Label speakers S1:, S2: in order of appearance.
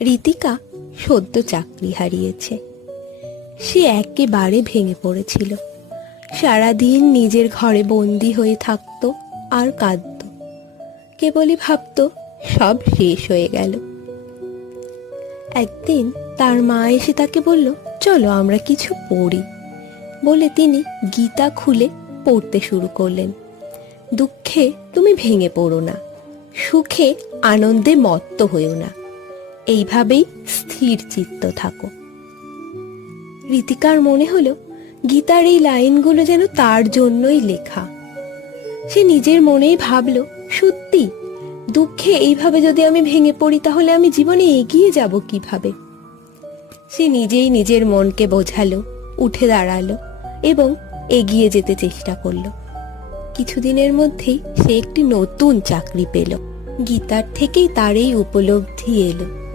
S1: রীতিকা সদ্য চাকরি হারিয়েছে। সে একেবারে ভেঙে পড়েছিল। সারাদিন নিজের ঘরে বন্দি হয়ে থাকতো আর কাঁদত। কেবলই ভাবতো সব শেষ হয়ে গেল। একদিন তার মা এসে তাকে বলল, চলো আমরা কিছু পড়ি। বলে তিনি গীতা খুলে পড়তে শুরু করলেন। দুঃখে তুমি ভেঙে পড়ো না, সুখে আনন্দে মত্ত হইও না। এইভাবেই স্থির চিত্ত থাকো। রীতিকার মনে হলো, গীতার এই লাইনগুলো যেন তার জন্যই লেখা। সে নিজের মনেই ভাবলো, সত্যি, দুঃখে এইভাবে যদি আমি ভেঙে পড়ি, তাহলে আমি জীবনে এগিয়ে যাব কীভাবে? সে নিজেই নিজের মনকে বোঝালো, উঠে দাঁড়াল এবং এগিয়ে যেতে চেষ্টা করল। কিছুদিনের মধ্যেই সে একটি নতুন চাকরি পেল। গীতার থেকেই তার এই উপলব্ধি এলো।